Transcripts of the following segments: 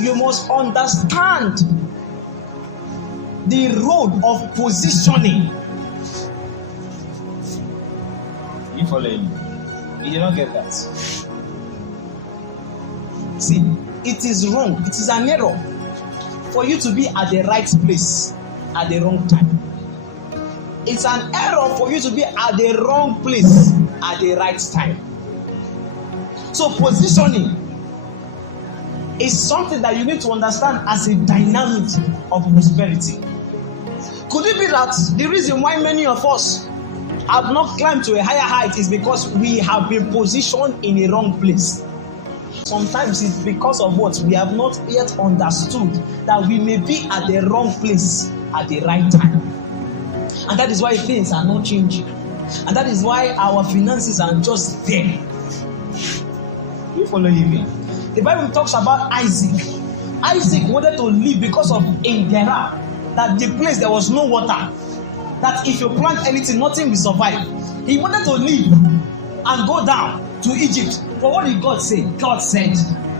you must understand the role of positioning. You following me? You did not get that. See, it is wrong. It is an error for you to be at the right place at the wrong time. It's an error for you to be at the wrong place at the right time. So positioning is something that you need to understand as a dynamic of prosperity. Could it be that the reason why many of us have not climbed to a higher height is because we have been positioned in a wrong place? Sometimes it's because of what we have not yet understood, that we may be at the wrong place at the right time. And that is why things are not changing. And that is why our finances are just there. You follow me? The Bible talks about Isaac. Isaac wanted to leave because of Gerar, that the place there was no water. That if you plant anything, nothing will survive. He wanted to leave and go down to Egypt. But what did God say? God said,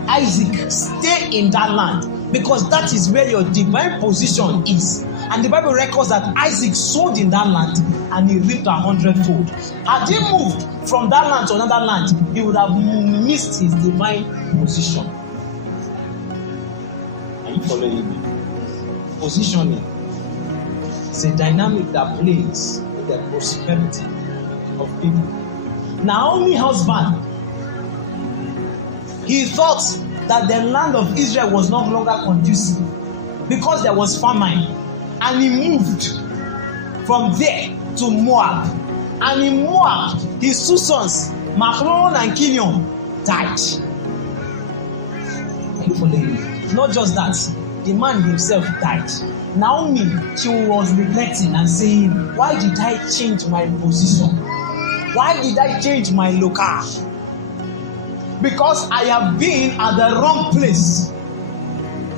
Isaac, stay in that land, because that is where your divine position is. And the Bible records that Isaac sowed in that land and he reaped 100-fold. Had he moved from that land to another land, he would have missed his divine position. Are you following me? Positioning is a dynamic that plays in the prosperity of people. Naomi's husband, he thought that the land of Israel was no longer conducive because there was famine. And he moved from there to Moab. And in Moab, his two sons, Machlon and Kilion, died. Are you following me? Not just that, the man himself died. Naomi, she was regretting and saying, why did I change my position? Why did I change my locale? Because I have been at the wrong place.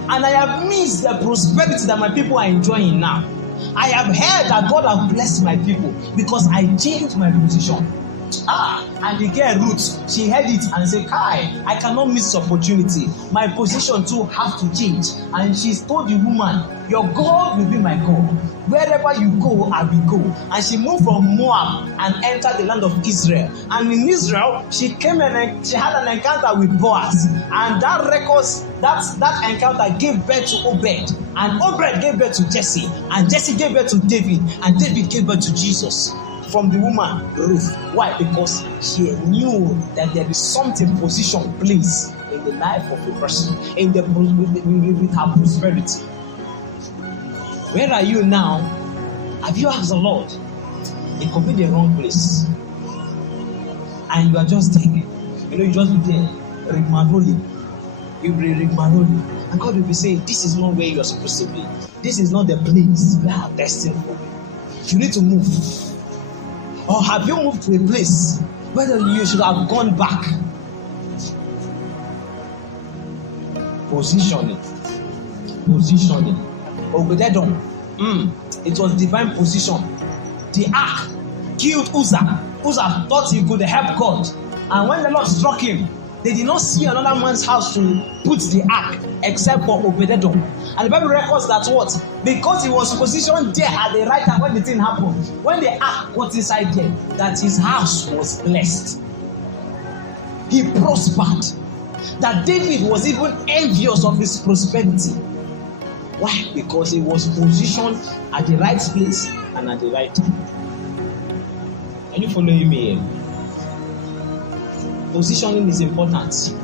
And I have missed the prosperity that my people are enjoying now. I have heard that God has blessed my people because I changed my position. And the girl Ruth, she heard it and said, Kai, I cannot miss this opportunity. My position too has to change. And she told the woman, your God will be my God. Wherever you go, I will go. And she moved from Moab and entered the land of Israel. And in Israel, she came and she had an encounter with Boaz. And that records that encounter gave birth to Obed. And Obed gave birth to Jesse. And Jesse gave birth to David. And David gave birth to Jesus. From the woman Ruth. Why? Because she knew that there is something, position, place in the life of a person, in the with her prosperity. Where are you now? Have you asked the Lord? It could be the wrong place, and you are just there. You just be there, rigmarole. You be rigmarole, and God will be saying, "This is not where you are supposed to be. This is not the place we are destined for. You need to move." Or have you moved to a place where you should have gone back? Positioning. Obed-Edom. It was divine position. The ark killed Uzzah. Uzzah thought he could help God. And when the Lord struck him, they did not see another man's house to put the ark except for Obed-Edom. And the Bible records that what? Because he was positioned there at the right time when the thing happened, when the ark got inside there, that his house was blessed. He prospered. That David was even envious of his prosperity. Why? Because he was positioned at the right place and at the right time. Are you following me here? Positioning is important.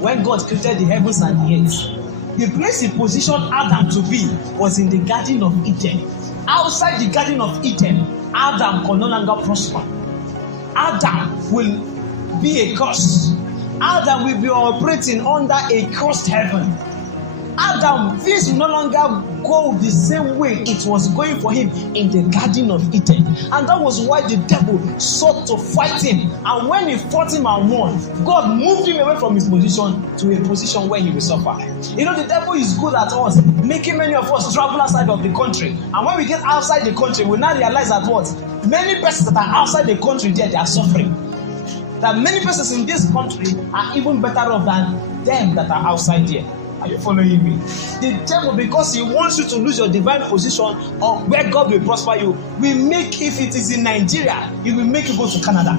When God created the heavens and the earth, the place he positioned Adam to be was in the Garden of Eden. Outside the Garden of Eden, Adam could no longer prosper. Adam will be a curse. Adam will be operating under a cursed heaven. Adam, things will no longer go the same way it was going for him in the Garden of Eden. And that was why the devil sought to fight him. And when he fought him and won, God moved him away from his position to a position where he will suffer. The devil is good at us, making many of us travel outside of the country. And when we get outside the country, we now realize that what? Many persons that are outside the country there, they are suffering. That many persons in this country are even better off than them that are outside there. Are you following me? The devil, because he wants you to lose your divine position or where God will prosper you, will make, if it is in Nigeria, he will make you go to Canada.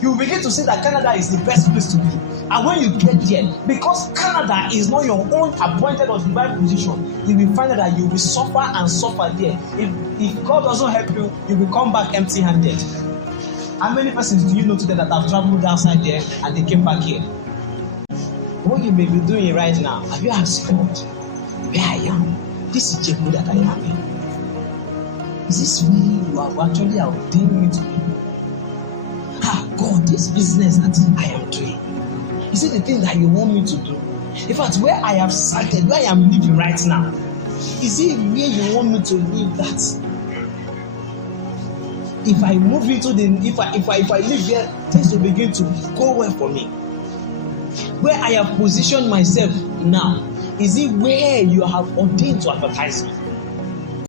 You will begin to say that Canada is the best place to be. And when you get there, because Canada is not your own appointed or divine position, you will find out that you will suffer and suffer there. If God doesn't help you, you will come back empty-handed. How many persons do you know today that have traveled outside there and they came back here? What you may be doing right now, have you asked God, where I am? This is Jehu that I am in. Is this really you have actually ordained me to be? God, this business that I am doing, is it the thing that you want me to do? In fact, where I have started, where I am living right now, is it where you want me to live that? If I move into the, if I live there, things will begin to go well for me. Where I have positioned myself now, is it where you have ordained to advertise me?